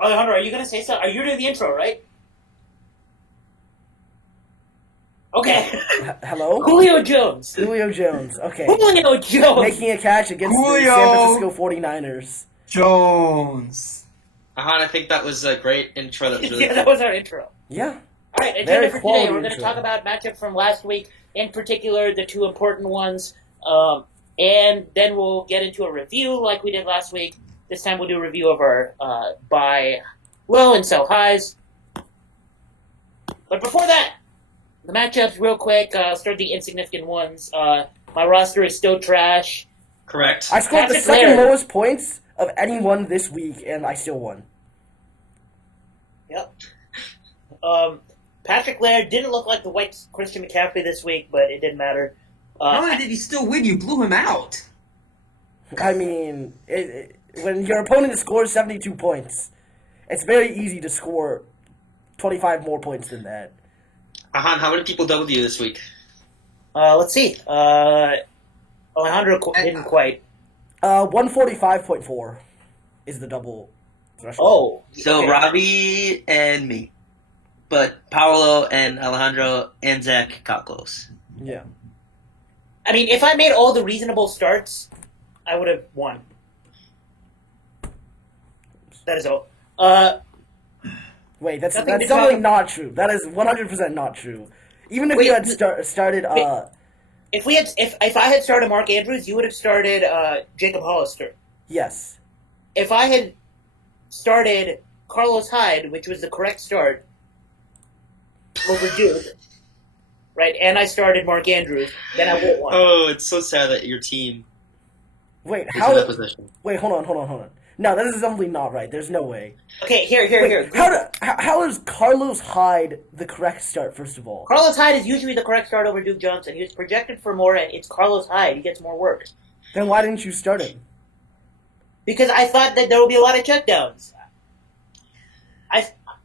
Alejandro, are you going to say something? Are you doing the intro, right? Okay. Hello? Julio Jones. Julio Jones. Okay. Julio Jones. Making a catch against the Julio San Francisco 49ers. Jones. Ahaan, I think that was a great intro. That was really Yeah, cool. that was our intro. Yeah. All right, Very agenda for quality today. We're going to intro. talk about matchup from last week, in particular the two important ones, and then we'll get into a review like we did last week. This time we'll do a review of our buy low and sell highs. But before that, the matchups real quick. Start the insignificant ones. My roster is still trash. Correct. I scored the Patrick second Laird. lowest points of anyone this week, and I still won. Yep. Patrick Laird didn't look like the white Christian McCaffrey this week, but it didn't matter. Not only did you still win, you blew him out. I mean, when your opponent scores 72 points, it's very easy to score 25 more points than that. Ahaan, how many people doubled you this week? Let's see. Alejandro didn't quite. 145.4 is the double threshold. Oh. So okay. Robbie and me, but Paolo and Alejandro and Zach got close. Yeah. I mean, if I made all the reasonable starts, I would have won. That is all. Wait, that's Nothing to definitely talk- not true. That is 100% not true. Even if Wait, you had started, If I had started Mark Andrews, you would have started Jacob Hollister. yes. If I had started Carlos Hyde, which was the correct start, over Duke, right, and I started Mark Andrews, then I would have won. Oh, it's so sad that your team Wait, is in how? that position. Wait, hold on. No, that is definitely not right. There's no way. Okay, here. Wait, how is Carlos Hyde the correct start, first of all? Carlos Hyde is usually the correct start over Duke Johnson. He was projected for more, and it's Carlos Hyde. He gets more work. Then why didn't you start him? Because I thought that there would be a lot of checkdowns.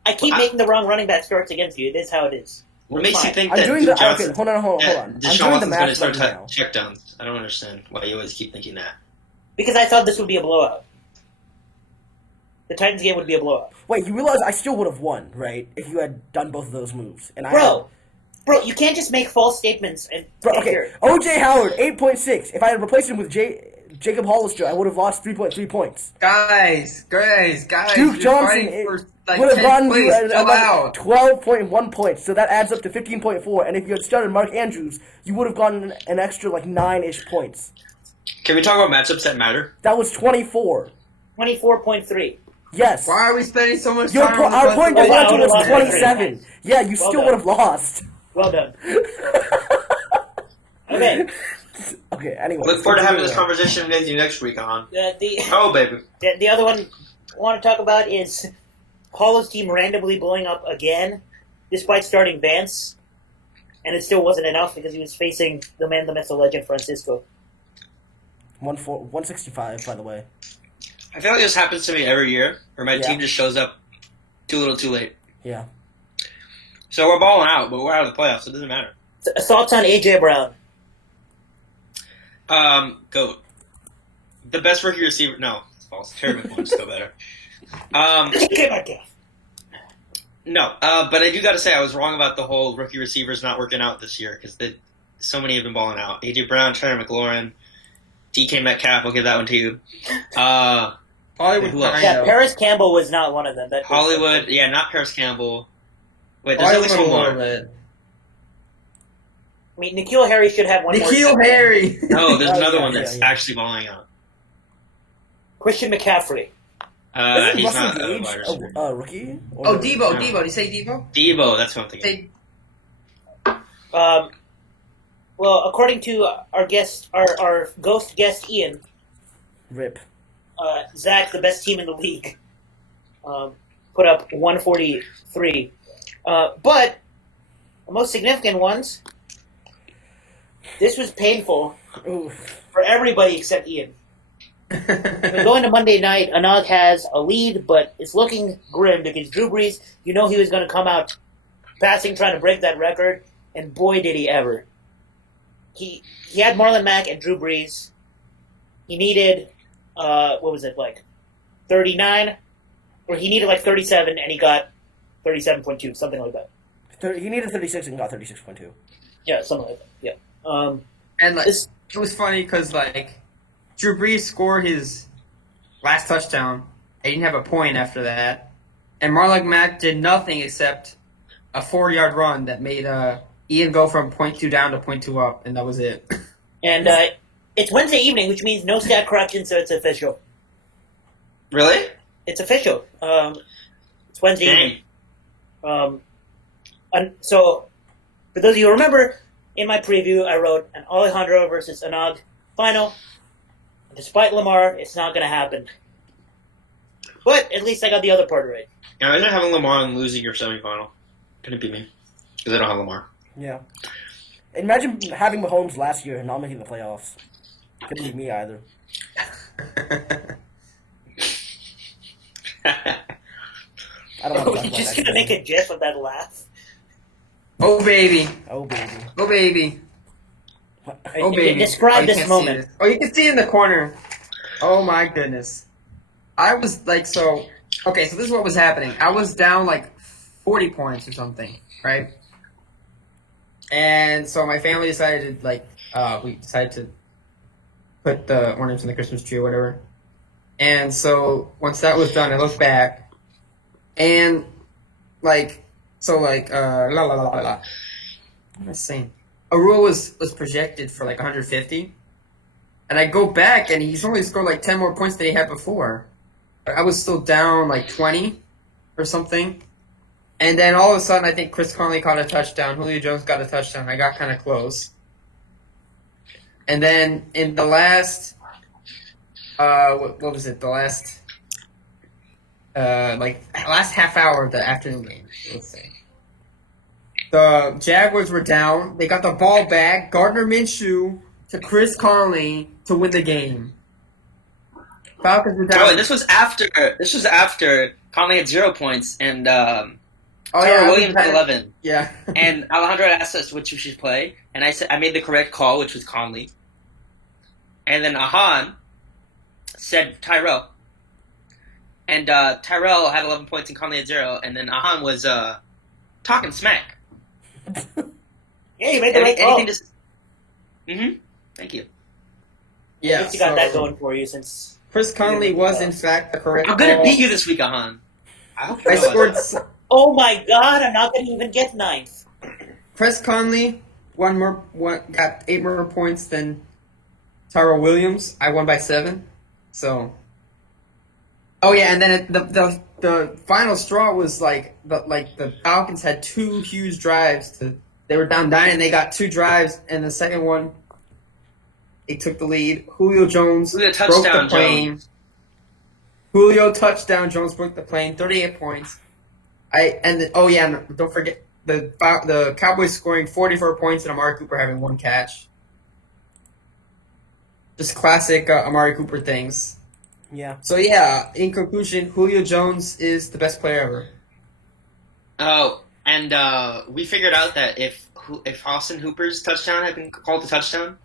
I keep making the wrong running back starts against you. It is how it is. What makes you Fine. think I'm that doing Duke the... Okay, Johnson, hold on. that I'm Deshaun doing the Watson's going to math start right now. checkdowns? I don't understand why you always keep thinking that. Because I thought this would be a blowout. The Titans game would be a blowout. Wait, you realize I still would have won, right? If you had done both of those moves. And Bro, you can't just make false statements. Okay, Here. O.J. Howard, 8.6. If I had replaced him with Jacob Hollister, I would have lost 3.3 points. Guys. Duke you're Johnson fighting for, like, would have 10th gotten place. you Chill about out. 12.1 points, so that adds up to 15.4. And if you had started Mark Andrews, you would have gotten an extra, 9-ish points. Can we talk about matchups that matter? That was 24. 24.3. Yes. Why are we spending so much time on Our point Oh, wow, differential was wow, wow. 27. Yeah, you still done. would have lost. Well done. Okay. Okay, anyway. Look forward to having this continue. conversation with you next week, Ahaan. The Oh, baby. the other one I want to talk about is Paulo's team randomly blowing up again, despite starting Vance, and it still wasn't enough because he was facing the man, the myth, the legend, Francisco. 165, by the way. I feel like this happens to me every year, where my Yeah. team just shows up too little too late. Yeah. So we're balling out, but we're out of the playoffs, so it doesn't matter. Thoughts on AJ Brown? GOAT. The best rookie receiver. No, it's false. Terry McLaurin's still better. Get back there. No, but I do got to say I was wrong about the whole rookie receivers not working out this year because so many have been balling out. AJ Brown, Terry McLaurin, DK Metcalf. I'll give that one to you. Hollywood Who else? Yeah, Rhino. Paris Campbell was not one of them. That Hollywood. Yeah, not Paris Campbell. Wait, there's at least one Hollywood a more. little bit. I mean, N'Keal Harry should have one more. Nikhil Harry. No, there's Oh, another yeah, one that's yeah. actually balling out. Christian McCaffrey. Isn't He's Russell not a Gage wide receiver. a rookie? Or- Oh, Debo. Did you say Debo? Debo, that's what I'm thinking. Say Well, according to our guest, our ghost guest Ian, Rip. Zach, the best team in the league, put up 143. But the most significant ones, this was painful Oof. for everybody except Ian. We're going to Monday night. Anag has a lead, but it's looking grim because Drew Brees, you know he was going to come out passing, trying to break that record, and boy, did he ever. He had Marlon Mack and Drew Brees. He needed, 39, Or he needed like 37 and he got 37.2, something like that. He needed 36 and got 36.2. Yeah, something like that. Yeah. And like, This, it was funny because like Drew Brees scored his last touchdown. He didn't have a point after that, and Marlon Mack did nothing except a 4-yard run that made Ian go from 0.2 down to 0.2 up, and that was it. and it's Wednesday evening, which means no stat correction, so it's official. Really? It's official. It's Wednesday Dang. evening. And so, for those of you who remember, in my preview, I wrote an Alejandro versus Ahaan final. Despite Lamar, it's not going to happen. But at least I got the other part right. Yeah, imagine having Lamar and losing your semifinal. Couldn't be me. Because I don't have Lamar. Yeah. Imagine having Mahomes last year and not making the playoffs. Couldn't be me either. I don't want to You're just going to make a gif of that laugh? Oh baby, Oh, baby. oh baby, oh baby. Describe you this can't see moment. this. Oh, you can see in the corner. Oh my goodness. I was like, so okay. So this is what was happening. I was down like 40 points or something, right? And so my family decided, like, we decided to put the ornaments in the Christmas tree or whatever. And so once that was done, I looked back, and like, so like, la la la la la. What am I saying? Arua was projected for like 150, and I go back, and he's only scored like 10 more points than he had before. I was still down like 20 or something. And then all of a sudden, I think Chris Conley caught a touchdown. Julio Jones got a touchdown. I got kind of close. And then in the last, what was it? The last, last half hour of the afternoon game, let's say. The Jaguars were down. They got the ball back. Gardner Minshew to Chris Conley to win the game. Falcons were down. Oh, and this was after Conley had 0 points and Tyrell Williams had 11. Yeah. And Alejandro asked us which we should play, and I said I made the correct call, which was Conley. And then Ahaan said Tyrell. And Tyrell had 11 points and Conley had 0, and then Ahaan was talking smack. Yeah, you made the right call. Anything to... Mm-hmm. Thank you. Yeah. At least you got that going for you since... Chris Conley was, in fact, the correct I'm going call. to beat you this week, Ahaan. I hope you I realize scored... that. Oh my god, I'm not going to even get ninth. Chris Conley got 8 more points than Tyrell Williams. I won by 7. So... Oh, yeah, and then the final straw was the Falcons had 2 huge drives. They were down 9, and they got 2 drives, and the second one, they took the lead. Julio Jones broke the plane. Julio touchdown. Jones broke the plane. 38 points. Don't forget the Cowboys scoring 44 points and Amari Cooper having 1 catch. Just classic Amari Cooper things. Yeah. So yeah, in conclusion, Julio Jones is the best player ever. Oh, and we figured out that if Austin Hooper's touchdown had been called a touchdown,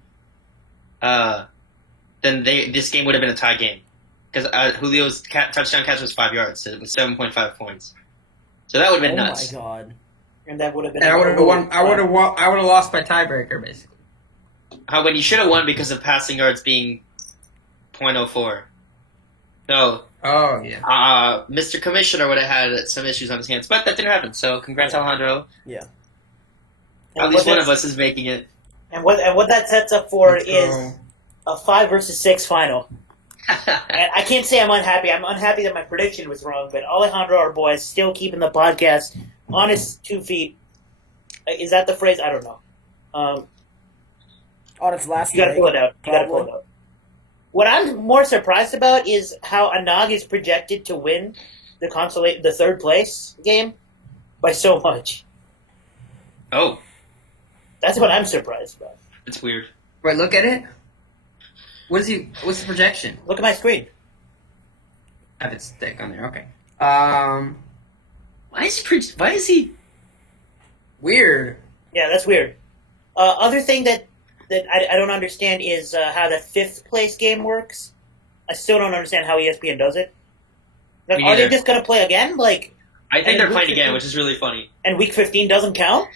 then this game would have been a tie game because Julio's touchdown catch was 5 yards, so it was 7.5 points. So that would have been nuts. Oh my god! And that would have been... And I would have won. I would have lost by tiebreaker, basically. When you should have won because of passing yards being .04. So, Oh yeah. Mr. Commissioner would have had some issues on his hands, but that didn't happen. So, congrats, Alejandro. Yeah. At least one of us is making it. And what that sets up for Let's is go. a 5 versus 6 final. And I can't say I'm unhappy. I'm unhappy that my prediction was wrong, but Alejandro, our boy, is still keeping the podcast on his 2 feet. Is that the phrase? I don't know. On its last You gotta leg, pull it out. You gotta pull probably. it out. What I'm more surprised about is how Ahaan is projected to win the third place game by so much. Oh, That's what I'm surprised about. it's weird. Wait, look at it. What's the projection? Look at my screen. I have it stick on there. Okay. Why is he? Weird. Yeah, that's weird. Other thing that I don't understand is how the 5th place game works. I still don't understand how ESPN does it. Like, Me are they neither. just going to play again? Like, I think And they're week playing 15 again, which is really funny. and week 15 doesn't count?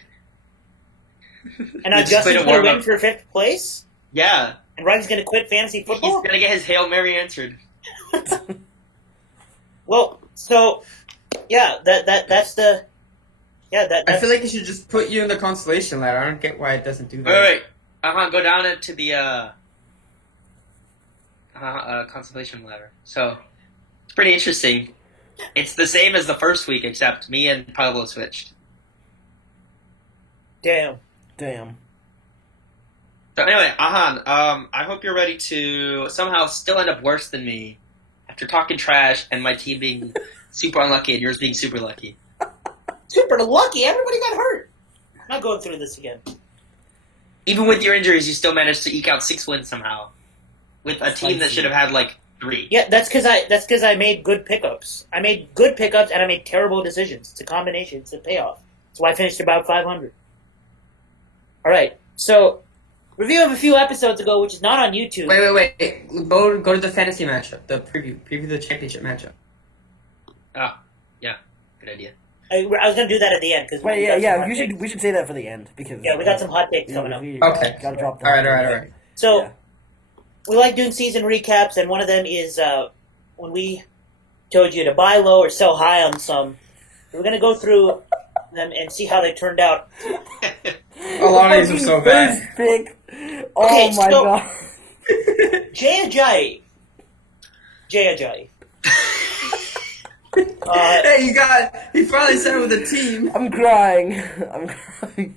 And now They just played Justin's a going to warm-up. win for 5th place? Yeah, And Ryan's going to quit fantasy he's football? gonna get his Hail Mary answered. Well, so, yeah, that's the... Yeah, I that's... feel like it should just put you in the consolation ladder. I don't get why it doesn't do that. Wait. Go down into the consolation ladder. So it's pretty interesting. It's the same as the first week, except me and Pablo switched. Damn. So anyway, Ahaan, I hope you're ready to somehow still end up worse than me after talking trash and my team being super unlucky and yours being super lucky. Super lucky. Everybody got hurt. I'm not going through this again. Even with your injuries, you still managed to eke out 6 wins somehow with a team that should have had like 3. Yeah, that's because I made good pickups. I made good pickups and I made terrible decisions. It's a combination. It's a payoff. That's why I finished about 500. All right. So, review of a few episodes ago, which is not on YouTube. Wait. Go to the fantasy matchup. The preview the championship matchup. Yeah, good idea. I was going to do that at the end because We should say that for the end because we got some hot takes coming up. Okay. Gotta drop that. All right. So, Yeah. we like doing season recaps, and one of them is when we told you to buy low or sell high on some. We're going to go through them and see how they turned out. A lot of these are so bad. First pick. Oh Okay, my so- god. Jay Ajayi. Hey, he finally said it with a team. I'm crying.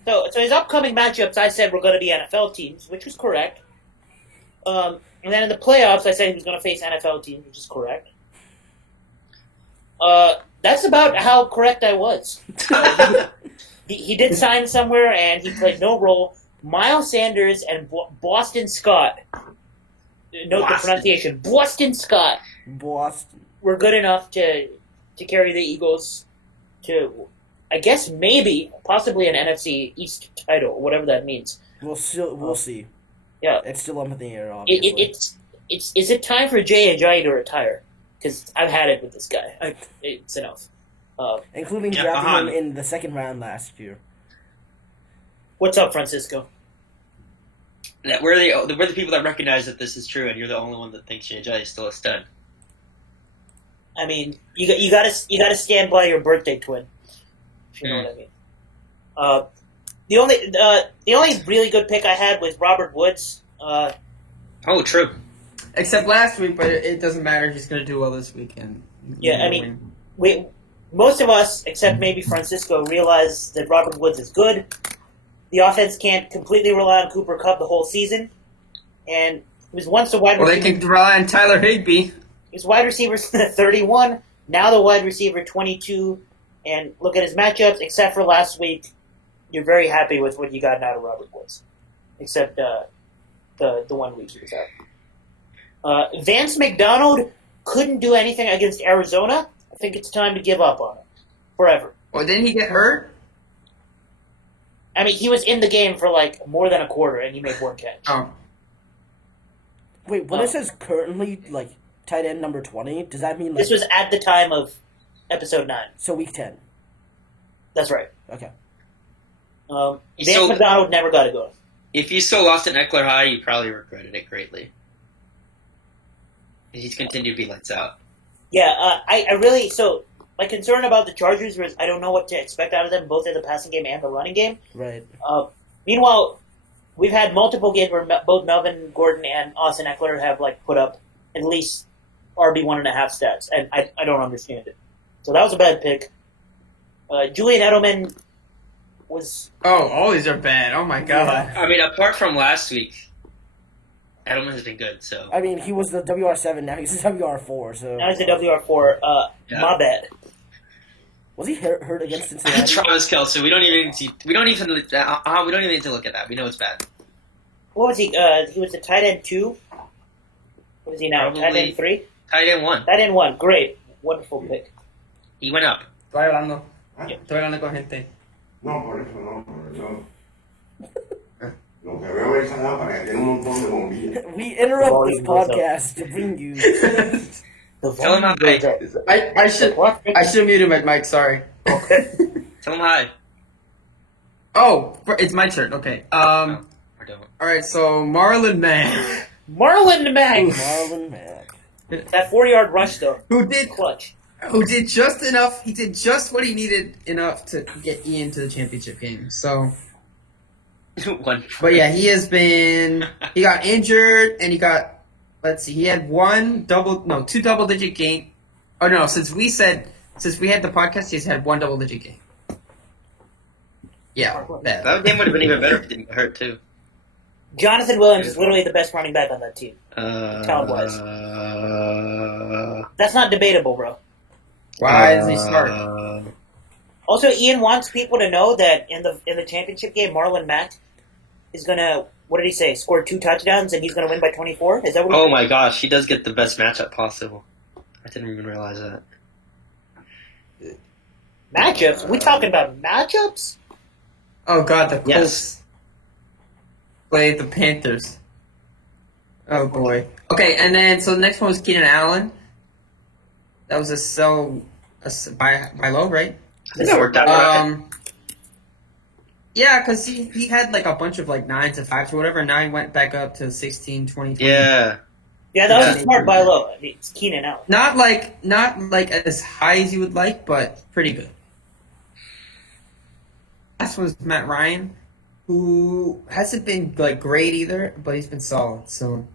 So his upcoming matchups, I said were going to be NFL teams, which was correct. And then in the playoffs, I said he was going to face NFL teams, which is correct. That's about how correct I was. He did sign somewhere, and he played no role. Miles Sanders and Boston Scott. Note the pronunciation. Boston Scott Boston. were good enough to carry the Eagles to, I guess, possibly an NFC East title, whatever that means. We'll see. Yeah. It's still up in the air, obviously. Is it time for Jay Ajayi to retire? Because I've had it with this guy. It's enough. Including Yeah, drafting him Ahaan. in the second round last year. What's up, Francisco? That we're the people that recognize that this is true, and you're the only one that thinks Jay is still a stud. I mean, you gotta stand by your birthday twin. If you know what I mean. The only really good pick I had was Robert Woods. Oh, true. Except last week, but it doesn't matter. He's going to do well this weekend. Yeah, I mean, most of us, except maybe Francisco, realize that Robert Woods is good. The offense can't completely rely on Cooper Kupp the whole season, and he was once a wide Well, receiver. they can rely on Tyler Higbee. He was wide receiver 31, now the wide receiver 22, and look at his matchups, except for last week, you're very happy with what you got out of Robert Woods, except the 1 week he was out. Vance McDonald couldn't do anything against Arizona. I think it's time to give up on him forever. Well, didn't he get hurt? I mean, he was in the game for like more than a quarter, and he made 1 catch. Oh. Wait, when it says currently, like, tight end number 20, does that mean, like... This was at the time of episode 9. So week 10. That's right. Okay. Vance McDonald never got it going. If you still lost at Eckler High, you probably regretted it greatly. He's continued to be lights out. Yeah, I really... So, my concern about the Chargers was I don't know what to expect out of them, both in the passing game and the running game. Right. Meanwhile, we've had multiple games where both Melvin Gordon and Austin Eckler have like put up at least RB 1.5 stats, and I don't understand it. So that was a bad pick. Julian Edelman was... Oh, all these are bad. Oh, my God. Yeah. I mean, apart from last week, Edelman has been good, so... I mean, he was the WR7, now he's the WR4, so... Now he's the WR4. Yeah. My bad. Was he hurt against Cincinnati? Travis Kelce, we don't even need to look at that. We know it's bad. What was he? He was a tight end 2. What is he now? Probably Tight end 3? Tight end 1. Tight end 1. Great. Wonderful pick. He went up. Estoy hablando. Yeah. Estoy hablando con gente. No, por eso no, por eso. Lo que veo es esa lámpara que tiene un montón de bombillas. We interrupt this podcast to bring you... The Tell him volume hi. goes up. I should have muted my mic. Sorry. Tell him hi. Oh, it's my turn. Okay. I don't. All right. So Marlon Mack, Marlon Mack. Marlon Mack. That 4-yard rush though. who did Clutch. just enough. He did just what he needed enough to get Ian to the championship game. So, One. but yeah, he got injured and he got. Let's see. He had two double-digit game. Oh no! Since we had the podcast, he's had one double-digit game. Yeah, That game would have been even better if he didn't hurt too. Jonathan Williams is literally the best running back on that team. Talent-wise. That's not debatable, bro. Why does he start? Also, Ian wants people to know that in the championship game, Marlon Mack is gonna, what did he say? Score 2 touchdowns and he's gonna win by 24. Is that what? Oh my gosh, he does get the best matchup possible. I didn't even realize that. Matchups? We talking about matchups? Oh god, the Colts Yes. played the Panthers. Oh boy. Okay, and then so the next one was Keenan Allen. That was by low, right? I think that worked out. Right. Yeah, because he had like a bunch of like 9s and 5s or whatever, and now he went back up to 16, 20. Yeah. Yeah, that was a smart buy low. I mean, it's Keenan Allen. Not like as high as you would like, but pretty good. Last was Matt Ryan, who hasn't been like great either, but he's been solid. So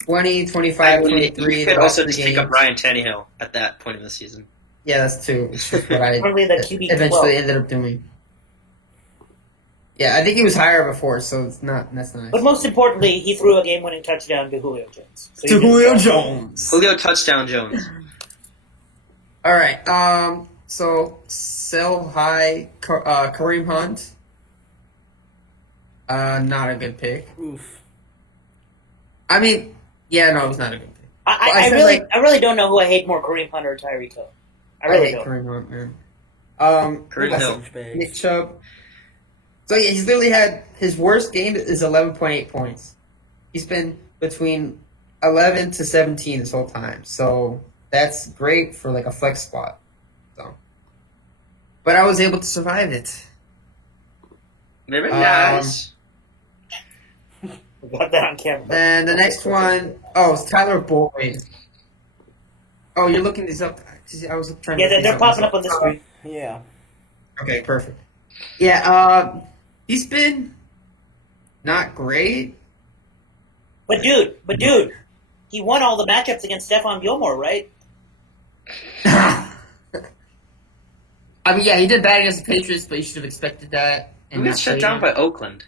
20, 25, 23. You the could last also 3 just pick games. up Ryan Tannehill at that point of the season. Yeah, that's true. It's just what I Probably the QB eventually 12. ended up doing. Yeah, I think he was higher before, so that's not nice. But most importantly, he threw a game-winning touchdown to Julio Jones. So To he did Julio that. Jones. Julio touchdown Jones. All right. So sell high Kareem Hunt. Not a good pick. Oof. I mean, yeah, no, it was not a good pick. I really don't know who I hate more, Kareem Hunt or Tyreek Hill. I really hate don't. Kareem Hunt, man. Kareem Hill. Nick Chubb. So yeah, he's literally had his worst game is 11.8 points. He's been between 11 to 17 this whole time. So that's great for like a flex spot. So, but I was able to survive it. Very nice. We got that on camera. Then the next one, it's Tyler Boyd. Oh, you're looking these up. I was trying. Yeah, to they're popping up on the screen. Yeah. Okay, perfect. Yeah, he's been not great. But dude, he won all the matchups against Stephon Gilmore, right? I mean, yeah, he did bad against the Patriots, but you should have expected that. Who got shut down by Oakland?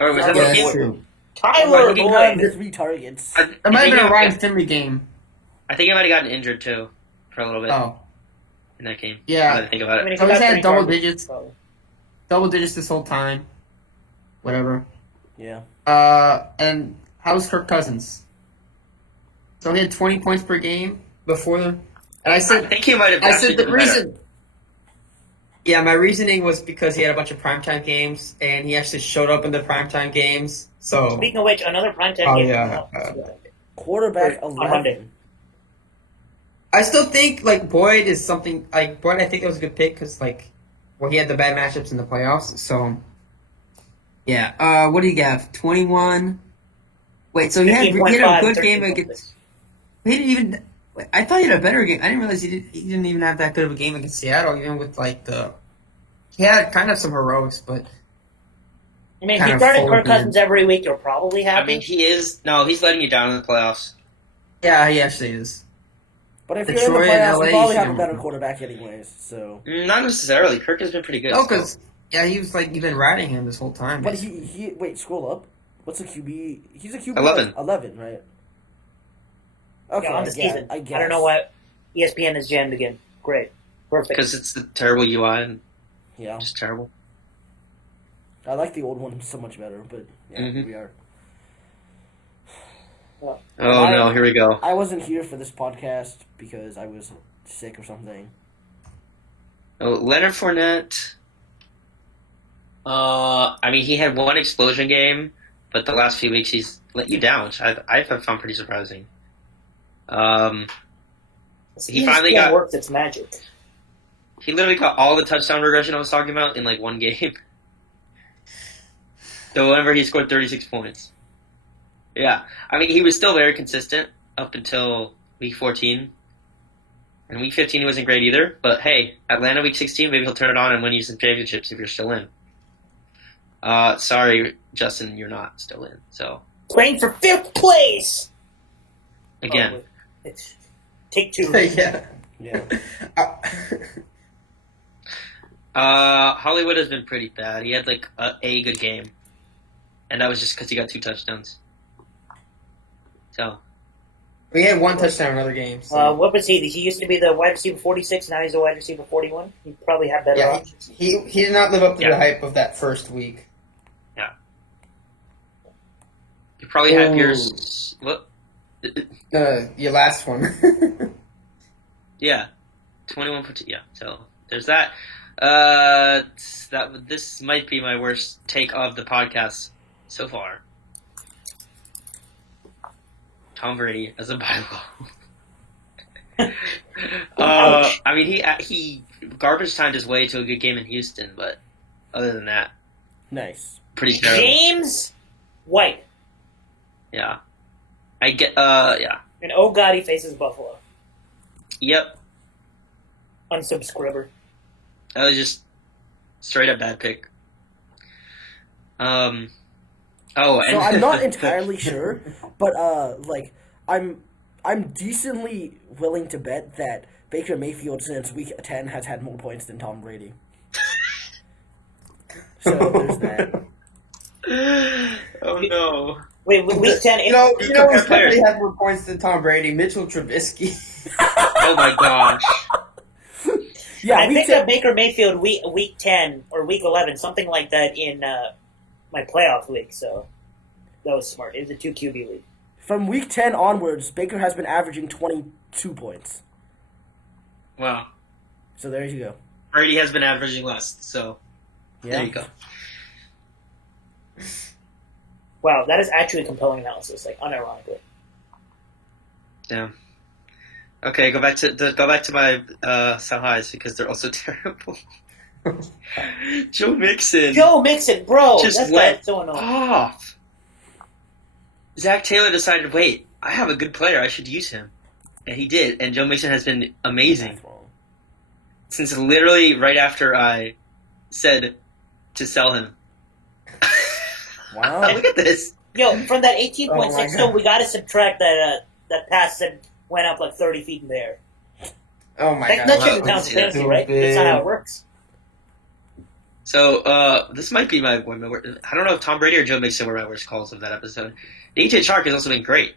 Or was that Yeah, the that's game? true. Tyler Boyd. Boyd. 3 targets. I It might have been a think Ryan Finley game. I think he might have gotten injured too for a little bit Oh, in that game. yeah. Now that I think about I mean, it. if So he he's got had 3 double targets, digits. probably. Double digits this whole time. Whatever. Yeah. And how's Kirk Cousins? So he had 20 points per game before them. And I I said, think he might have. I actually said the done better. reason. Yeah, my reasoning was because he had a bunch of primetime games, and he actually showed up in the primetime games. So, Speaking of which, another primetime Oh, game. yeah. Quarterback On Monday. 11. I still think like Boyd is something like Boyd. I think it was a good pick because he had the bad matchups in the playoffs. So, yeah. What do you got? 21. Wait, so he had a 15.5, good game 13.6. against. He didn't even. I thought he had a better game. I didn't realize he didn't even have that good of a game against Seattle, even with he had kind of some heroics, but I mean, if kind you of started folded. Kirk Cousins every week, you're probably happy. I mean, he's letting you down in the playoffs. yeah, he actually is. But if you're in the Detroit and playoffs, LA you probably have a should- better quarterback anyways. So, Not necessarily. Kirk has been pretty good. Oh, still. because he was you've been riding him this whole time. but he wait, scroll up. What's a QB? He's a QB 11. 11, right? Okay, Yeah, on the season. I don't know why ESPN is jammed again. Great. Perfect. Because it's the terrible UI and Yeah, just terrible. I like the old one so much better, but yeah, Mhm. here we are. Oh no, here we go. I wasn't here for this podcast because I was sick or something. Oh, Leonard Fournette. I mean, he had one explosion game, but the last few weeks he's let you down, which I have found pretty surprising. He finally got. worked its magic. He literally got all the touchdown regression I was talking about in like one game. So whenever he scored 36 points. Yeah, I mean he was still very consistent up until week 14. And week 15 he wasn't great either. But hey, Atlanta week 16, maybe he'll turn it on and win you some championships if you're still in. Sorry, Justin, you're not still in. So Playing for 5th place. again, It's take 2. Yeah. Yeah. Hollywood has been pretty bad. He had like a good game, and that was just because he got 2 touchdowns. So We had 1 touchdown in other games. So. What was he? He used to be the wide receiver 46. Now he's the wide receiver 41. He probably had better options. He did not live up to the hype of that first week. Yeah, you probably had yours. What? Your last one. Yeah, 21 for 2. Yeah, so there's that. This might be my worst take of the podcast so far. Tom Brady as a Bible. I mean, he garbage timed his way to a good game in Houston, but other than that, Nice. pretty terrible. James White. Yeah, I get. Yeah. And oh god, he faces Buffalo. Yep. Unsubscriber. That was just straight up bad pick. Oh, So and I'm not entirely sure, but I'm decently willing to bet that Baker Mayfield since week 10 has had more points than Tom Brady. So there's that. Oh no. Wait, week 10. You know who's players. definitely had more points than Tom Brady? Mitchell Trubisky. Oh my gosh. Yeah, I week picked 10 up Baker Mayfield week 10 or week 11, something like that in my playoff league. So that was smart. It was a 2 QB league. From week 10 onwards, Baker has been averaging 22 points. Wow. So there you go. Brady has been averaging less, so Yeah. there you go. Wow, that is actually compelling analysis, like unironically. Damn. Okay, go back to my sell highs because they're also terrible. Joe Mixon Joe Mixon, bro, just that's went so annoying. off. Zach Taylor decided, wait, I have a good player, I should use him, and he did. And Joe Mixon has been amazing That's wrong. since literally right after I said to sell him. Wow. Look at this. Yo, from that 18.6, Oh my so God. we got to subtract that pass that went up like 30 feet in the air. Oh my That god. shouldn't count as fantasy, right? That's not how it works. So this might be my one. I don't know if Tom Brady or Joe Mixon were my worst calls of that episode. DJ Chark has also been great,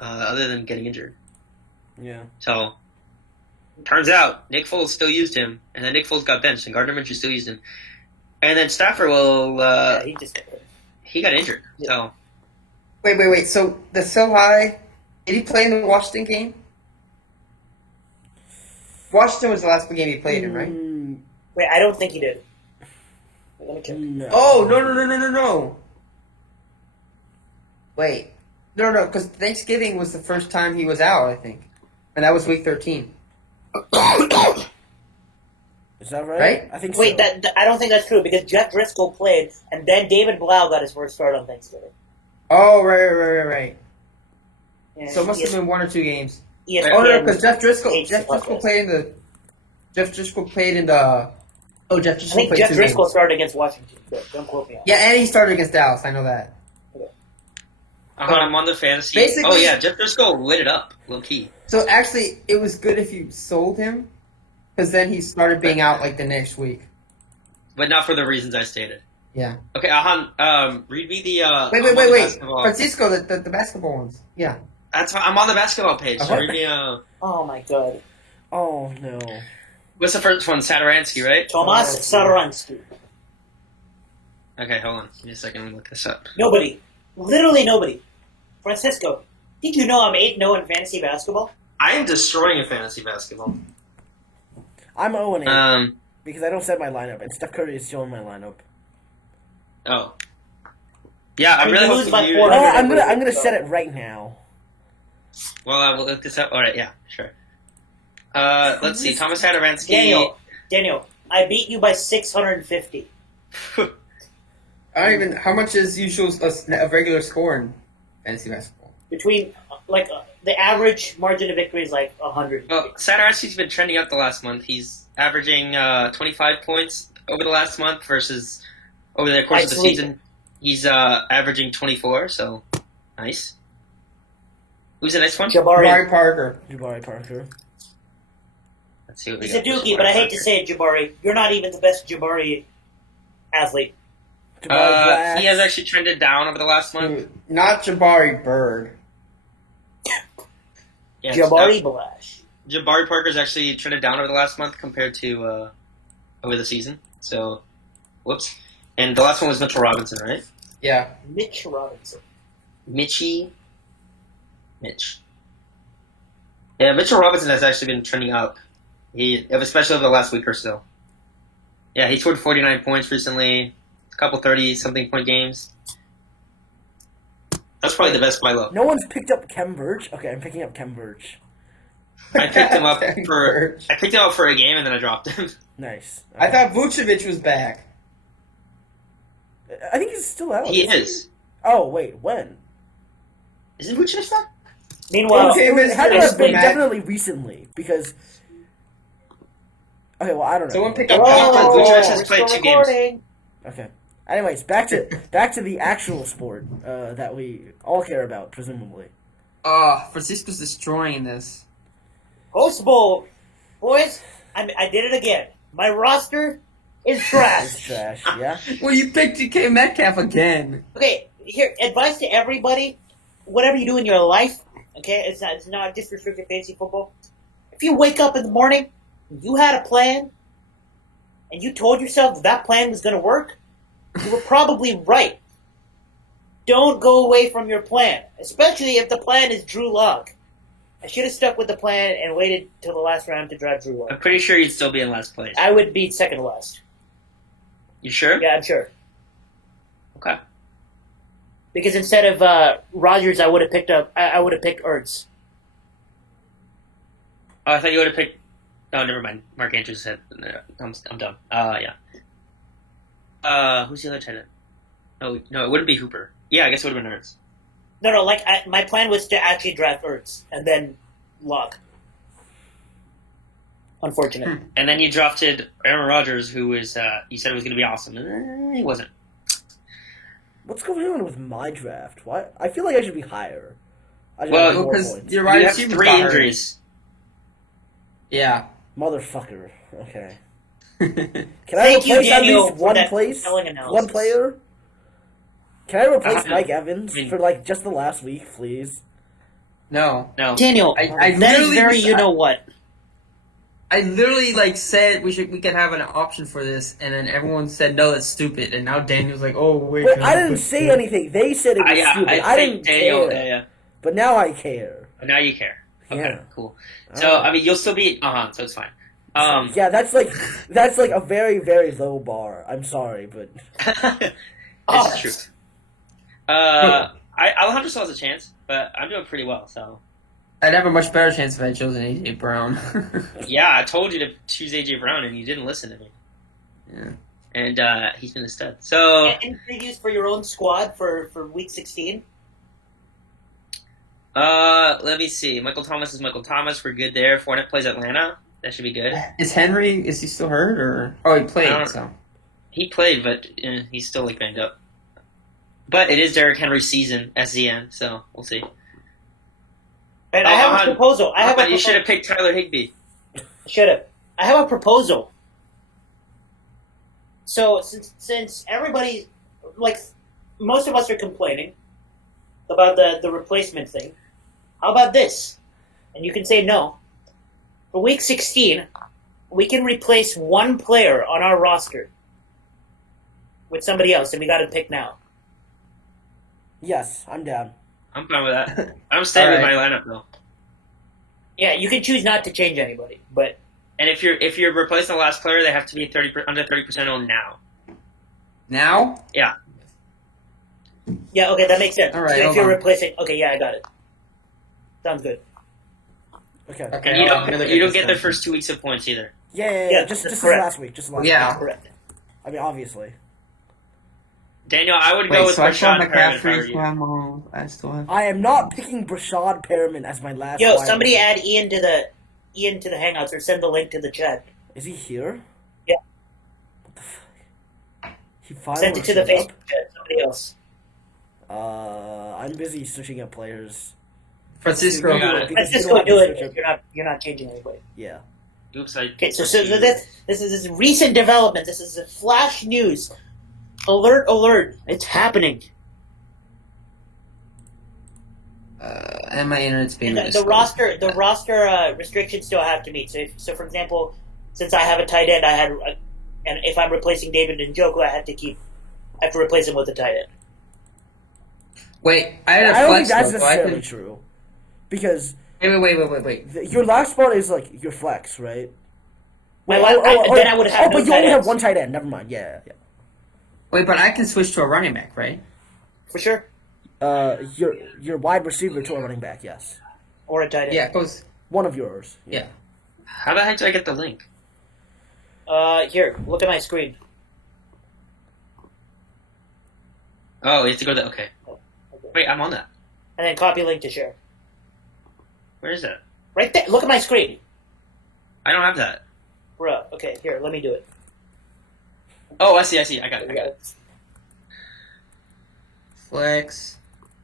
other than getting injured. Yeah. So turns out Nick Foles still used him, and then Nick Foles got benched, and Gardner Minshew still used him, and then Stafford Yeah, he just he got injured. Yeah. So Wait. So the so high, did he play in the Washington game? Washington was the last game he played in, right? Wait, I don't think he did. Wait, let me check. No. Oh no! Wait, no, because Thanksgiving was the first time he was out, I think, and that was week 13. Is that right? Right? I think Wait, so. I don't think that's true because Jeff Driscoll played, and then David Blau got his first start on Thanksgiving. Oh right. And So it must have been 1 or 2 games. ESPN Oh no, because Jeff Driscoll hates the podcast. played in the. Jeff Driscoll played in the. Oh, Jeff I Driscoll think played Jeff 2 Driscoll games. started against Washington. But don't quote me on that. Yeah, and he started against Dallas. I know that. I'm on the fantasy. Basically- Oh yeah, Jeff Driscoll lit it up, low key. So actually, it was good if you sold him, because then he started being out like the next week. But not for the reasons I stated. Yeah. Okay, Ahaan, read me the. Wait. basketball. Francisco, the basketball ones. Yeah. I'm on the basketball page. So Okay. read me. Oh my god. Oh no. What's the first one? Saturansky, right? Tomas Satoransky. Okay, hold on. Give me a second. Let me look this up. Nobody. Literally nobody. Francisco, did you know I'm 8-0 in fantasy basketball? I am destroying a fantasy basketball. I'm 0-8 Um. because I don't set my lineup, and Steph Curry is showing my lineup. Oh. Yeah, I Did really you hope lose by you. 400? I'm gonna set it right now. Well, I will look this up. All right, yeah, sure. Let's see. Thomas Hadaransky. Daniel, I beat you by 650. I don't even. How much is usual a regular score in fantasy basketball? Between the average margin of victory is like 100. Well, Sadaransky's been trending up the last month. He's averaging 25 points over the last month versus over the course of the season. He's averaging 24, so nice. Who's the next one? Jabari Parker. Jabari Parker. Let's see what we He's a got. dookie, but I hate to say it, Jabari. You're not even the best Jabari athlete. Jabari He has actually trended down over the last month. Not Jabari Bird. Yes, Jabari Blash. Jabari Parker's actually trended down over the last month compared to over the season. So, whoops. And the last one was Mitchell Robinson, right? Yeah. Mitch Robinson. Mitch. Yeah, Mitchell Robinson has actually been trending up. Especially over the last week or so. Yeah, he scored 49 points recently. A couple 30-something point games. That's probably the best buy low. No one's picked up Kem Birch. Okay, I'm picking up Kem Birch. I picked him up for a game and then I dropped him. Nice. I thought Vucevic was back. I think he's still out. He is. Oh wait, when? Isn't Vucevic back? Meanwhile, It had to have been Matt. definitely recently because. Okay, well I don't know. Someone pick up Whoa! Vucevic has we're played still 2 games. recording. Okay. Anyways, back to the actual sport that we all care about, presumably. Francisco's destroying this. Host Bowl. Boys, I did it again. My roster is It's trash. trash. Yeah. Well, you picked DK Metcalf again. Okay, here, advice to everybody. Whatever you do in your life, okay, it's not just restricted fantasy football. If you wake up in the morning, you had a plan, and you told yourself that plan was going to work, you were probably right. Don't go away from your plan, especially if the plan is Drew Lock. I should have stuck with the plan and waited till the last round to draft Drew Lock. I'm pretty sure you'd still be in last place. I would be second last. You sure? Yeah, I'm sure. Okay. Because instead of Rodgers, I would have picked Ertz. Oh, I thought you would have picked. Oh, never mind. Mark Andrews said, I'm dumb. Yeah. Who's the other tight end? Oh, no, it wouldn't be Hooper. Yeah, I guess it would have been Ertz. No, my plan was to actually draft Ertz and then Lock. Unfortunate. And then you drafted Aaron Rodgers, who was, you said it was going to be awesome. He wasn't. What's going on with my draft? Why? I feel like I should be higher. I should Well, have more because points. you're You right. have 3 injuries. Yeah. Motherfucker. Okay. Can Can I Thank you, replace at Daniel, least for one that place? compelling analysis. One player? Can I replace Uh, Mike Evans I mean- for like just the last week, please? No. No. Daniel, I that is literally very you know what. I literally said we could have an option for this, and then everyone said no, that's stupid. And now Daniel's like, oh wait. But I didn't say anything. They said it was stupid. I think didn't care. Yeah. But now I care. But now you care. Okay, Yeah. cool. So, Alright. I mean, you'll still be Ahaan, so it's fine. Yeah, that's like a very, very low bar. I'm sorry, but This is true. Alejandro still has a chance, but I'm doing pretty well, so. I'd have a much better chance if I had chosen AJ Brown. Yeah, I told you to choose AJ Brown, and you didn't listen to me. Yeah. And he's been a stud. So, Any previews for your own squad for week 16? let me see. Michael Thomas is Michael Thomas. We're good there. Fournette plays Atlanta. That should be good. Is he still hurt or? Oh, he I played. don't- So He played, but he's still like banged up. But it is Derrick Henry's season, SZN, so we'll see. And I have a proposal. You should have picked Tyler Higbee. Should have. I have a proposal. So since everybody, like, most of us are complaining about the replacement thing, how about this? And you can say no. For week 16, we can replace one player on our roster with somebody else, and we got to pick now. yes, I'm down. I'm fine with that. I'm staying with my lineup though. Yeah, you can choose not to change anybody, but And if you're replacing the last player, they have to be under 30% owned now. now, yeah, okay, that makes sense. All right, So if hold you're on. replacing, okay, yeah, I got it. Sounds good. Okay. Okay. And you I'm gonna don't, you don't this get the done. first 2 weeks of points either. Yeah. that's Just correct. last week. Just last week. Yeah. That's correct. I mean, obviously. Daniel, I would go Wait, with so I still Rashad have Perriman if I were McCaffrey, you. Grandma. I still have. I am not picking Brashad Perriman as my last. Yo, wide somebody receiver. add Ian to the Hangouts or send the link to the chat. Is he here? Yeah. What the fuck? He finally Send it to the showed Facebook chat. Somebody else. up. I'm busy switching up players. Francisco. You- got it. because Let's you just don't go have to do switch it. up- You're not changing anyway. Yeah. Oops, I. Okay, so this is recent development. This is a flash news. Alert! It's happening. And my internet's being And really the slow. roster restrictions still have to meet. So for example, since I have a tight end, and if I'm replacing David Njoku, I have to replace him with a tight end. Wait, I had a I don't think flex that's though, so I necessarily can. true. Because Wait. your last spot is like your flex, right? Then I would have no but you tight only have ends. one tight end. Never mind. Yeah. Wait, but I can switch to a running back, right? For sure, Your wide receiver to a running back. Yes, or a tight end. Yeah, close. one of yours. Yeah. How the heck do I get the link? Here, look at my screen. Oh, you have to go to. Okay. Wait, I'm on that. And then copy link to share. Where is that? Right there. Look at my screen. I don't have that. Bruh. Okay, here, let me do it. Oh, I see. I got it. Flex.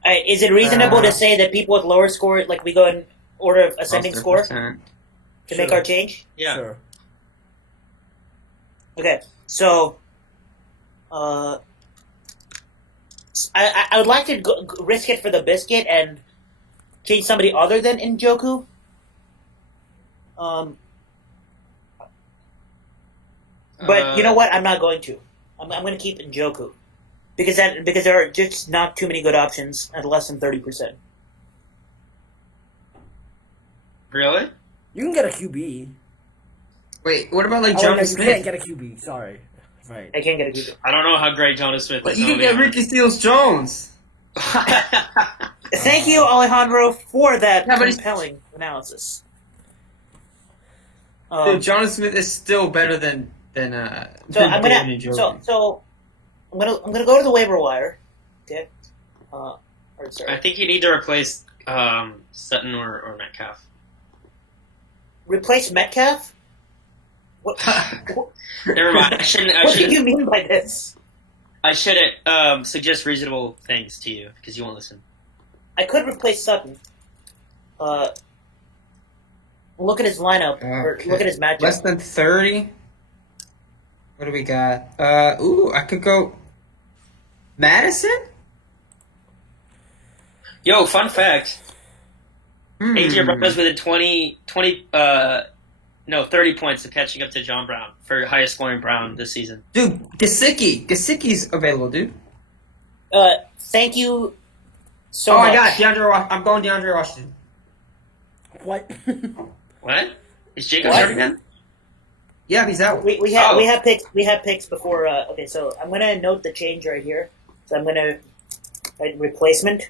Is it reasonable to say that people with lower score, like we go in order of ascending score 30%. to make Sure. our change? Yeah. Sure. Okay, so I would like to risk it for the biscuit and change somebody other than Njoku. But you know what? I'm not going to. I'm going to keep Njoku because there are just not too many good options at less than 30%. Really? You can get a QB. Wait, what about like Oh, no, Jonas you Smith? can't get a QB. Sorry. Right. I can't get a good. I don't know how great Jonas Smith But is. you can get Ricky Steals Jones. Thank you, Alejandro, for that Yeah, but he's- compelling analysis. Dude, Jonas Smith is still better than So I'm David gonna Njoku. so I'm gonna go to the waiver wire. Okay. Or sorry. I think you need to replace Sutton or Metcalf. Replace Metcalf? What? Never mind. I shouldn't. What do you mean by this? I shouldn't suggest reasonable things to you because you won't listen. I could replace Sutton. Look at his lineup. Or Okay. look at his matchup. Less than 30. What do we got? I could go Madison? Yo, fun fact. Hmm. AJ Brown was within 30 points of catching up to John Brown for highest scoring Brown this season. Dude, Gesicki's available, dude. Thank you so Oh much. my god, I'm going DeAndre Washington. What? What? Is Jacobs What? hurt again? Yeah, he's out. We have picks before. Okay, so I'm gonna note the change right here. So I'm gonna replacement.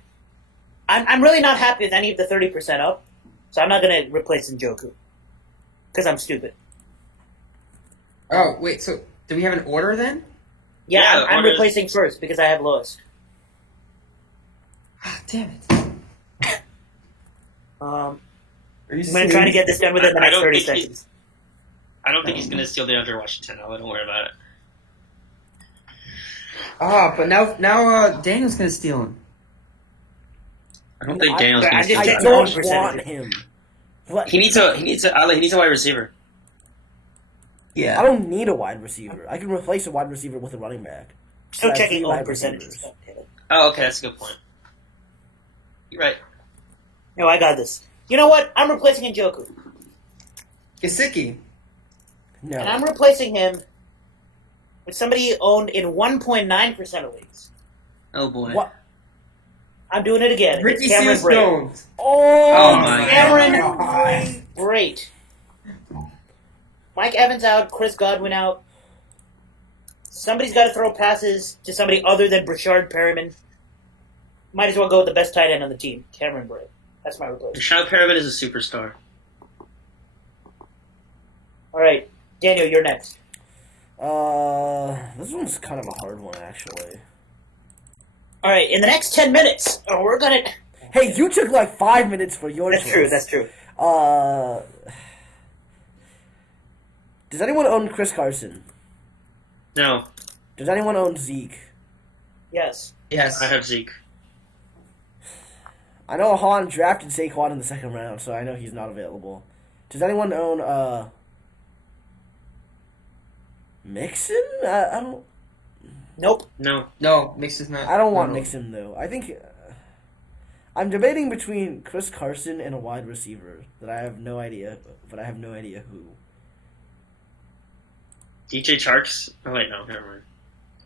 I'm really not happy with any of the 30% up, so I'm not gonna replace Njoku because I'm stupid. Oh, wait, so do we have an order then? Yeah, Yeah, I'm orders- replacing first because I have lowest. Ah, damn it. I'm Are you gonna try to get this done within the I next don't 30 think he- seconds. I don't think he's going to steal DeAndre Washington. I wouldn't worry about it. But now Daniel's gonna steal him. I don't think Daniel's going I to just steal checked I the DeAndre. don't percentage. want him. What? He needs a wide receiver. Yeah. I don't need a wide receiver. I can replace a wide receiver with a running back. Still I have checking 3 all wide percentages. receivers. Oh, okay, that's a good point. You're right. No, I got this. You know what? I'm replacing Njoku. Gesicki. No. And I'm replacing him with somebody owned in 1.9% of leagues. Oh boy. What? I'm doing it again. Ricky It's Cameron Steals Brate. Jones. Oh, my Cameron God. Brate. Mike Evans out. Chris Godwin out. Somebody's got to throw passes to somebody other than Brashard Perriman. Might as well go with the best tight end on the team, Cameron Brate. That's my replacement. Rashad Perriman is a superstar. All right, Daniel, you're next. This one's kind of a hard one, actually. All right, in the next 10 minutes, we're gonna. Hey, you took like 5 minutes for your That's choice. true. That's true. Does anyone own Chris Carson? No. Does anyone own Zeke? Yes. Yes. I have Zeke. I know Ahaan drafted Saquon in the second round, so I know he's not available. Does anyone own Mixon? I don't. Nope. No. No, Mix is not. I don't want no. Mixon though. I think I'm debating between Chris Carson and a wide receiver that I have no idea, but I have no idea who. DJ Charks? Oh, wait, no, never mind.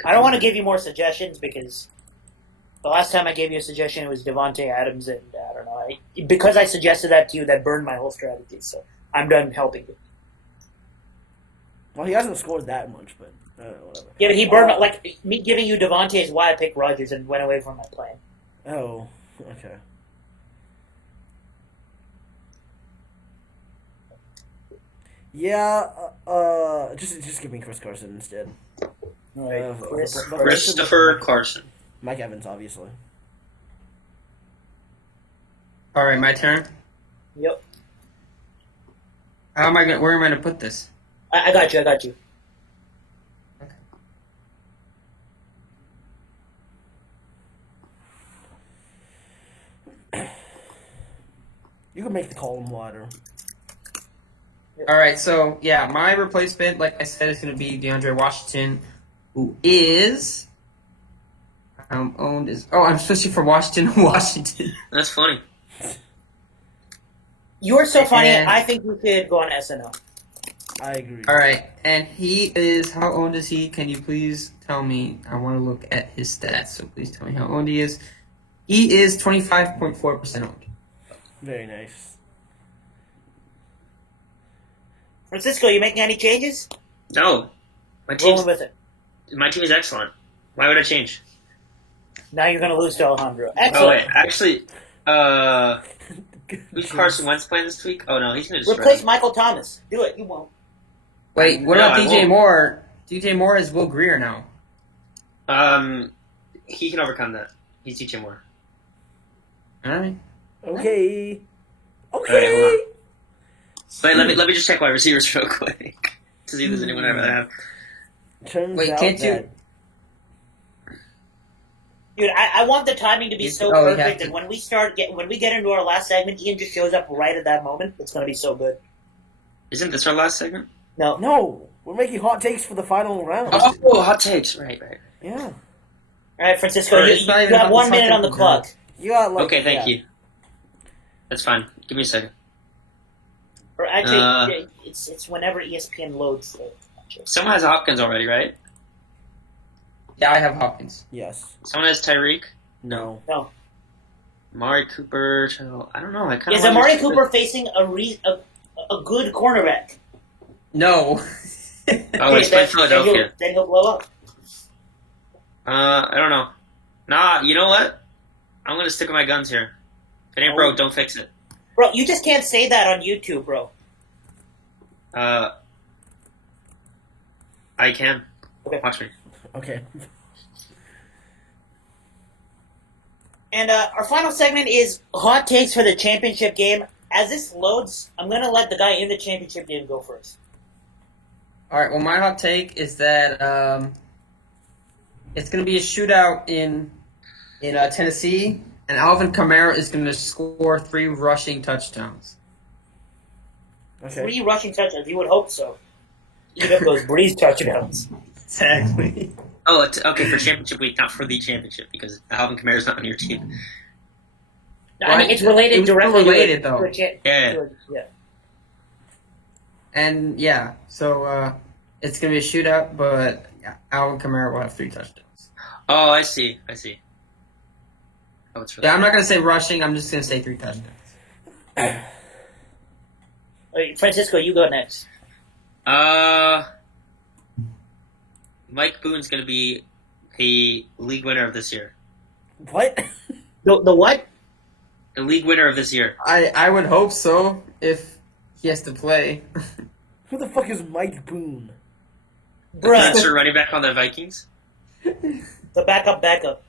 I don't want to give you more suggestions because the last time I gave you a suggestion it was Devontae Adams, and I don't know. Because I suggested that to you, that burned my whole strategy. So I'm done helping you. Well, he hasn't scored that much, but whatever. Yeah, but he burned like me giving you Devontae is why I picked Rodgers and went away from my plan. Oh, okay. Yeah, just give me Chris Carson instead. All right, Christopher Carson. Mike Evans, obviously. All right, my turn. Yep. Where am I gonna put this? I got you. I got you. You can make the column wider. All right, so yeah, my replacement, like I said, is going to be DeAndre Washington, who is owned as. Oh, I'm switching from Washington to Washington. That's funny. You are so funny. And- I think we could go on SNL. I agree. All right, and he is. How old is he? Can you please tell me? I want to look at his stats, so please tell me how old he is. He is 25.4% owned. Very nice. Francisco, you making any changes? No. My Rolling with it. team is excellent. Why would I change? Now you're going to lose to Alejandro. Oh, Excellent. wait. Actually, who's Carson Wentz playing this week? Oh, no, he's going to Replace Michael Thomas. Do it. You won't. Wait, what No, about I DJ won't. Moore? DJ Moore is Will Greer now. He can overcome that. He's DJ Moore. All right. Okay. Alright, hold Okay. on. Wait, let me just check my receivers real quick to see if there's anyone I rather have. Turns Wait, out can't you- that Dude, I want the timing to be so Oh, you have perfect to- that when we get into our last segment, Ian just shows up right at that moment. It's going to be so good. Isn't this our last segment? No. No, we're making hot takes for the final round. Oh, hot takes. Right. Yeah. All right, Francisco, Or you it's not even have about 1 the minute on the subject clock. You got like. Okay, thank yeah. you. That's fine. Give me a second. Or actually, it's whenever ESPN loads the matches. Someone has Hopkins already, right? Yeah, I have Hopkins. Yes. Someone has Tyreek. No. No. Amari Cooper. I don't know. I kind of Is Amari Cooper facing a good cornerback? No. Oh, he's playing Philadelphia. Then he'll blow up. I don't know. Nah, you know what? I'm gonna stick with my guns here. If it ain't broke, don't fix it. Bro, you just can't say that on YouTube, bro. I can. Okay. Watch me. Okay. And our final segment is hot takes for the championship game. As this loads, I'm going to let the guy in the championship game go first. All right. Well, my hot take is that it's going to be a shootout in Tennessee, and Alvin Kamara is going to score 3 rushing touchdowns. Okay. 3 rushing touchdowns. You would hope so. Eat up those Breeze touchdowns. Exactly. Oh, it's okay for championship week, not for the championship, because Alvin Kamara's not on your team. I mean, it's related It was directly related, to though. Yeah. Yeah. And yeah, so it's going to be a shootout, but yeah, Alvin Kamara will have 3 touchdowns. Oh, I see. Oh, it's really Yeah, I'm not going to say rushing. I'm just going to say 3 touchdowns. All right, Francisco, you go next. Mike Boone's going to be the league winner of this year. What? The what? The league winner of this year. I would hope so if he has to play. Who the fuck is Mike Boone? Bruh, Transfer running back on the Vikings. the backup,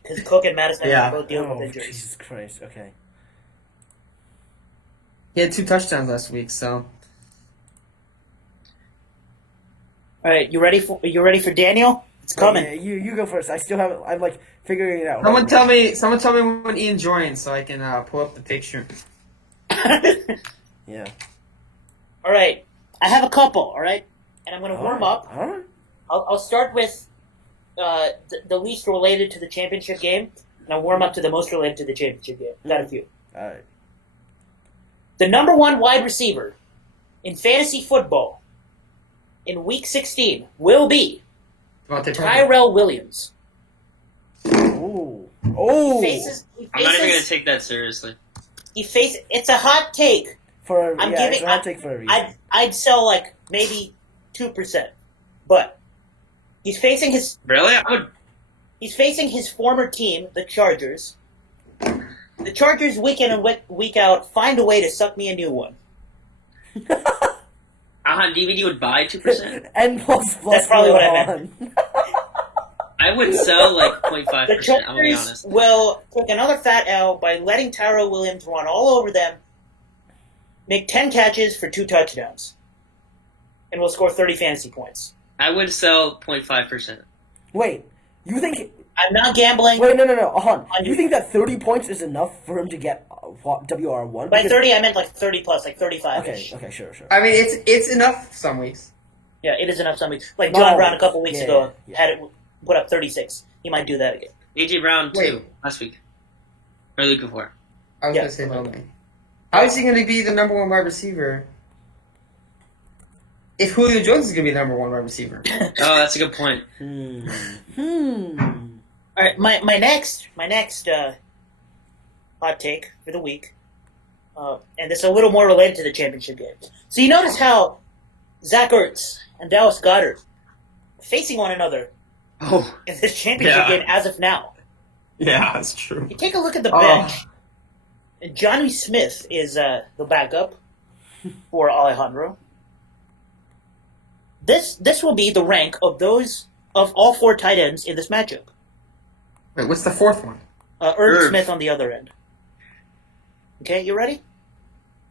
because Cook and Madison Yeah. are both dealing with Oh, injuries. Jesus Christ. Okay. He had 2 touchdowns last week, so All right, you ready for Daniel? It's coming. Yeah, you go first. I still haven't. I'm like figuring it out. someone tell me when Ian joins so I can pull up the picture. Yeah. All right, I have a couple. All right, and I'm going to warm up. All right. I'll start with the least related to the championship game, and I'll warm up to the most related to the championship game. Got a few. All right. The number one wide receiver in fantasy football in Week 16 will be Devontae Parker. Tyrell Williams. Oh. Oh. He I'm not even going to faces, take that seriously. it's a hot take. I'm yeah, giving. I'll take for a reason. I'd sell like maybe 2%, but he's facing his Really? I would. he's facing his former team, the Chargers. The Chargers, week in and week out, find a way to suck me a new one. Ahaan DVD would buy 2%. N plus. That's probably what I meant. I would sell like The 0.5%. I'm going to be Chargers honest. will take another fat L by letting Tyrell Williams run all over them, make 10 catches for 2 touchdowns, and will score 30 fantasy points. I would sell 0.5%. Wait, you think? I'm not gambling. Wait, no. Ahaan, you think that 30 points is enough for him to get WR1? By 30, I meant like 30 plus, like 35-ish. Okay, sure. I mean, it's enough some weeks. Yeah, it is enough some weeks. Like John Brown a couple weeks Yeah, ago yeah. had it put up 36. He might do that again. AJ Brown, too, Wait. last week. Or the week before. I was Yeah. going to say Lonely. How is he going to be the number 1 wide receiver if Julio Jones is going to be the number 1 wide receiver? Oh, that's a good point. All right, my next hot take for the week, and this is a little more related to the championship game. So you notice how Zach Ertz and Dallas Goedert are facing one another Oh, in this championship Yeah. game as of now. Yeah, that's true. You take a look at the Oh. bench, and Johnny Smith is the backup for Alejandro. This will be the rank of all 4 tight ends in this matchup. Wait, what's the 4th one? Irv Irv. Smith on the other end. Okay, you ready?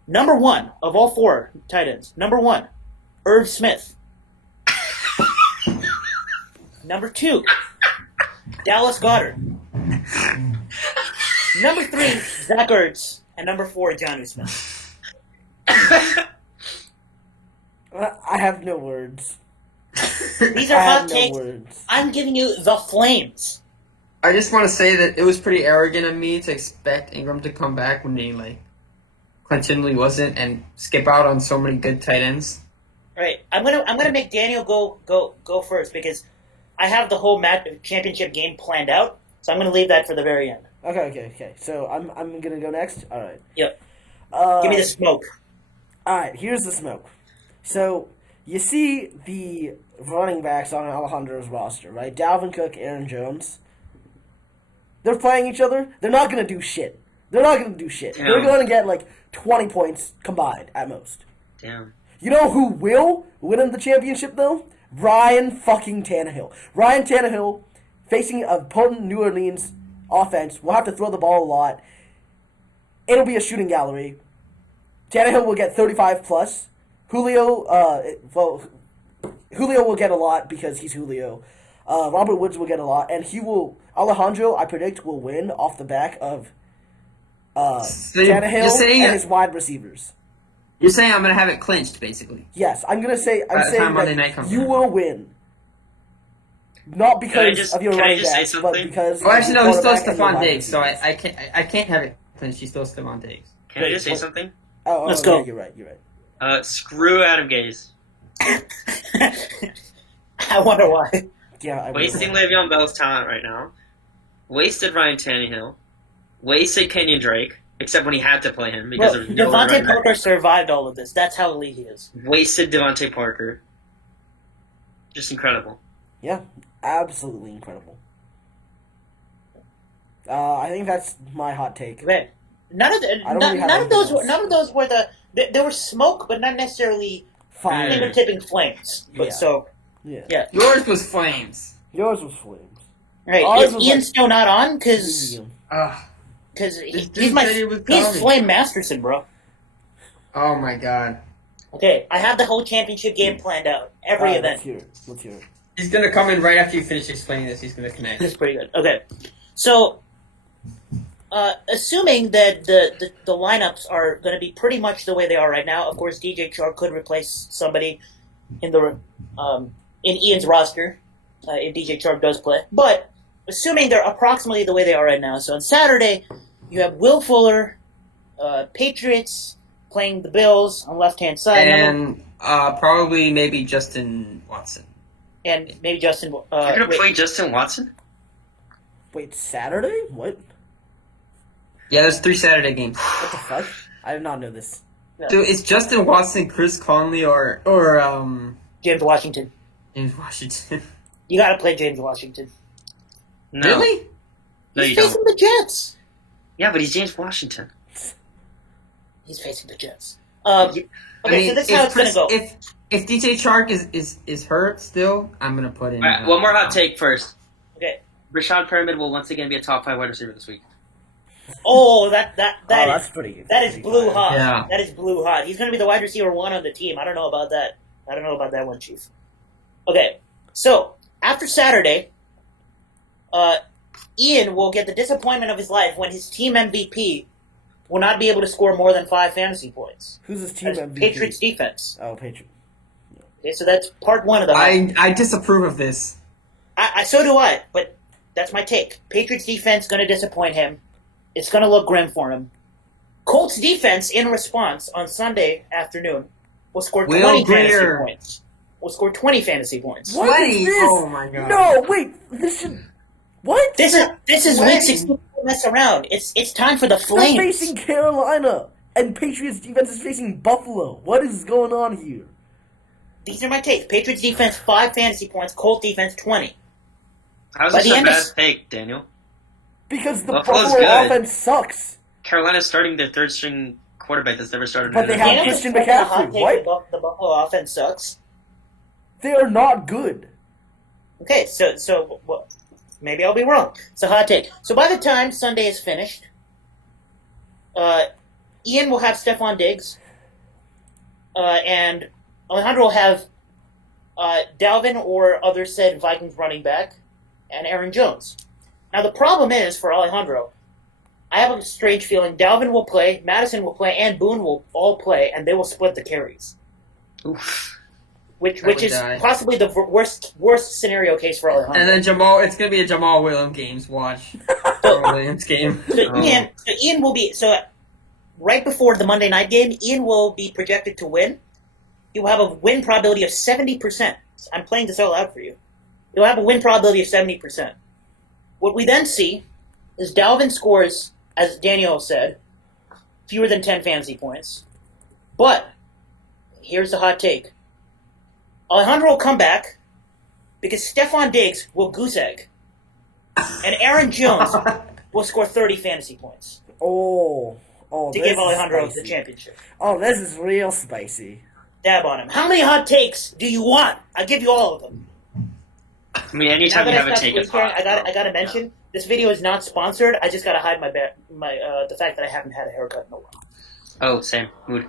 Number 1 of all 4 tight ends. Number 1, Irv Smith. Number 2, Dallas Goedert. Number 3, Zach Ertz. And number 4, Johnny Smith. I have no words. These I are have hot no takes. words. I'm giving you the flames. I just want to say that it was pretty arrogant of me to expect Ingram to come back when he continually wasn't and skip out on so many good tight ends. All right, I'm gonna make Daniel go first because I have the whole championship game planned out. So I'm gonna leave that for the very end. Okay. So I'm gonna go next. All right. Yep. Give me the smoke. All right. Here's the smoke. So you see the running backs on Alejandro's roster, right? Dalvin Cook, Aaron Jones. They're playing each other. They're not gonna do shit. They're Damn. gonna get like 20 points combined at most. damn. You know who will win the championship though? Ryan fucking Tannehill. Ryan Tannehill facing a potent New Orleans offense will have to throw the ball a lot. It'll be a shooting gallery. Tannehill will get 35 plus. Julio will get a lot because he's Julio. Robert Woods will get a lot, and Alejandro, I predict, will win off the back of So you're Tannehill saying and his wide receivers. You're saying I'm going to have it clinched, basically. Yes, I'm saying time Monday night that comes you around. will win. Not because of your can I running just say backs, but something? because Well, of actually, your no, he's still quarterback and your Stephon wide Diggs, so receivers. I can't have it clinched. He's still Stephon Diggs. Can I Wait, just say what? something? Let's go. Yeah, you're right. Screw Adam Gaze. I wonder why. Yeah, I Wasting will. Le'Veon Bell's talent right now. Wasted Ryan Tannehill. Wasted Kenyon Drake, except when he had to play him because Well, of no Devontae running back. Parker survived all of this. That's how elite he is. Wasted Devontae Parker. Just incredible. Yeah, absolutely incredible. I think that's my hot take. Okay. None of I don't really have none of those anything else. none of those were there was smoke, but not necessarily Fire. finger tipping flames. But Yeah. so Yeah. Yours was flames. Yours was flames. right, Ours is was Ian like still not on? Because medium. This he's dude said he was he's coming. Flame Masterson, bro. Oh my god. Okay, I have the whole championship game planned out. Every Alright, event. Let's hear it. He's gonna come in right after you finish explaining this. He's gonna connect. That's pretty good. Okay, so assuming that the lineups are going to be pretty much the way they are right now, of course, DJ Chark could replace somebody in the in Ian's roster if DJ Chark does play. But assuming they're approximately the way they are right now, so on Saturday you have Will Fuller, Patriots playing the Bills on left hand side, And probably maybe Justin Watson. and maybe Justin. You're gonna wait, play Justin Watson? Wait, Saturday? What? Yeah, there's 3 Saturday games. What the fuck? I did not know this. Dude, it's Justin Watson, Chris Conley, or James Washington. James Washington. You got to play James Washington. No. Really? No, He's you don't. facing the Jets. Yeah, but he's James Washington. He's facing the Jets. Okay, so this is how it's going to go. If DJ Chark is hurt still, I'm gonna put in. All right, one more hot take first. Okay. Rashad Pyramid will once again be a top 5 wide receiver this week. Oh, That's pretty. that is blue fire. hot. Yeah. That is blue hot. He's going to be the wide receiver 1 on the team. I don't know about that. I don't know about that one, Chief. Okay, so after Saturday, Ian will get the disappointment of his life when his team MVP will not be able to score more than 5 fantasy points. Who's his team That's MVP? Patriots defense. Oh, Patriots. Okay, so that's part 1 of the hot. I disapprove of this. I so do I, but that's my take. Patriots defense going to disappoint him. It's going to look grim for him. Colts defense, in response, on Sunday afternoon, will score 20 fantasy points. Will score 20 fantasy points. What is 20? this? Oh my god. No, wait. This should. What? This is What? week 16. Don't mess around. It's time for the They're Flames. facing Carolina, and Patriots defense is facing Buffalo. What is going on here? These are my takes. Patriots defense 5 fantasy points. Colts defense 20. How's By this the a end of bad s- take, Daniel? Because the Buffalo's Buffalo good. offense sucks. Carolina's starting their 3rd string quarterback that's never started. But in they an have NFL Daniel game. just Christian said that hot McCaffrey. take What? that the Buffalo offense sucks. They are not good. Okay, so well, maybe I'll be wrong. It's a hot take. So by the time Sunday is finished, Ian will have Stephon Diggs, and Alejandro will have Dalvin or other said Vikings running back, and Aaron Jones. Now the problem is for Alejandro, I have a strange feeling Dalvin will play, Madison will play, and Boone will all play, and they will split the carries. Oof. Which would is die. possibly the worst scenario case for Alejandro. And then it's gonna be a Jamal Williams games. Watch. Jamal Williams game. So Ian will be right before the Monday night game. Ian will be projected to win. He will have a win probability of 70%. I'm playing this all out for you. He'll have a win probability of 70%. What we then see is Dalvin scores, as Daniel said, fewer than 10 fantasy points. But here's the hot take: Alejandro will come back because Stephon Diggs will goose egg, and Aaron Jones will score 30 fantasy points Oh, to this give is Alejandro spicy. the championship. Oh, this is real spicy. Dab on him. How many hot takes do you want? I'll give you all of them. I mean, anytime Now you that have a stopped take, it's whispering, hot. I gotta mention this video is not sponsored. I just gotta hide the fact that I haven't had a haircut in a while. Oh, same mood.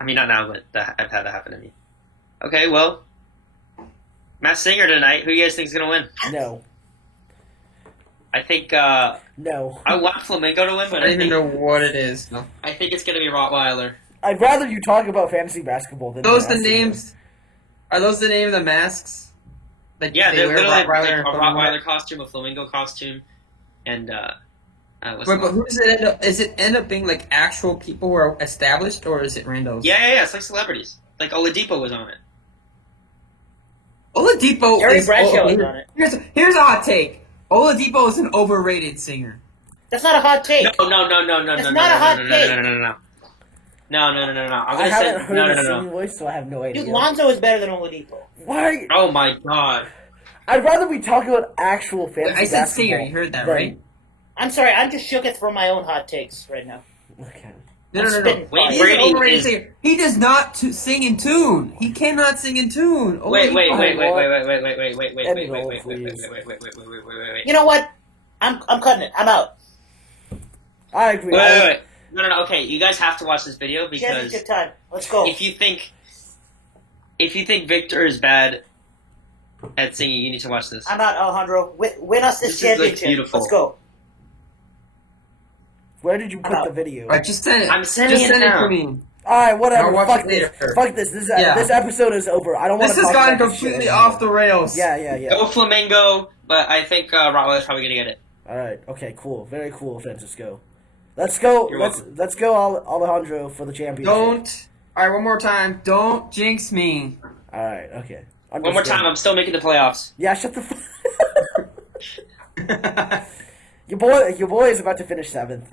I mean, not now, but I've had that happen to me. Okay, well, Matt Singer tonight. Who do you guys think is gonna win? No. I think No. I want Flamingo to win, I but don't even know what it is. No. I think it's gonna be Rottweiler. I'd rather you talk about fantasy basketball than Those the wrestling. names? Are those the name of the masks? That Yeah, they're wear literally like Rottweiler a and Flamingo? Rottweiler costume, a Flamingo costume, and what's Wait, the but who does it end up? Is it end up being like actual people who are established, or is it randos? Yeah. It's like celebrities. Like Oladipo was on it. Oladipo Terry is Bradshaw was on it. Here's a hot take. Oladipo is an overrated singer. That's not a hot take. No. That's no, not a hot no, take. No. I'm I gonna haven't say heard his no. singing voice, so I have no idea. Dude, Lonzo is better than Oladipo. Why? Oh my god. I'd rather we talk about actual fantasy I said basketball singer, you heard that, than- right? I'm sorry, I'm just shooketh from my own hot takes right now. Okay. No. spitting Wait, fire. He's Brady an overrated is- singer. He does not sing in tune. He cannot sing in tune. Wait. Only- You know what? I'm cutting it. I'm out. I agree. Wait. No. Okay, you guys have to watch this video because Championship time. Let's go. if you think Victor is bad at singing, you need to watch this. I'm out, Alejandro. Win us this This is, like, championship. beautiful. Let's go. Where did you put I'm the out. video? Alright, just send it. I'm sending just it send it now. to me. Alright, whatever. I'll watch Fuck it this. later. Fuck this. Yeah. This episode is over. I don't want This to has talk gone about this shit completely anymore. off the rails. Yeah. Go Flamingo, but I think Rottweiler's probably gonna get it. Alright, okay, cool. Very cool, Francisco. Let's go. You're Let's go, Alejandro, for the championship. Don't. Alright, one more time. Don't jinx me. Alright, okay. One more time, I'm still making the playoffs. Yeah, shut the fuck. Your boy is about to finish 7th.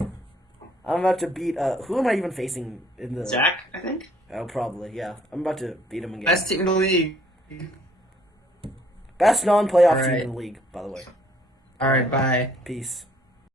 I'm about to beat. Who am I even facing in the? Zach, I think. Oh, probably. Yeah, I'm about to beat him again. Best team in the league. Best non-playoff team Alright. in the league, by the way. Alright, bye. Peace.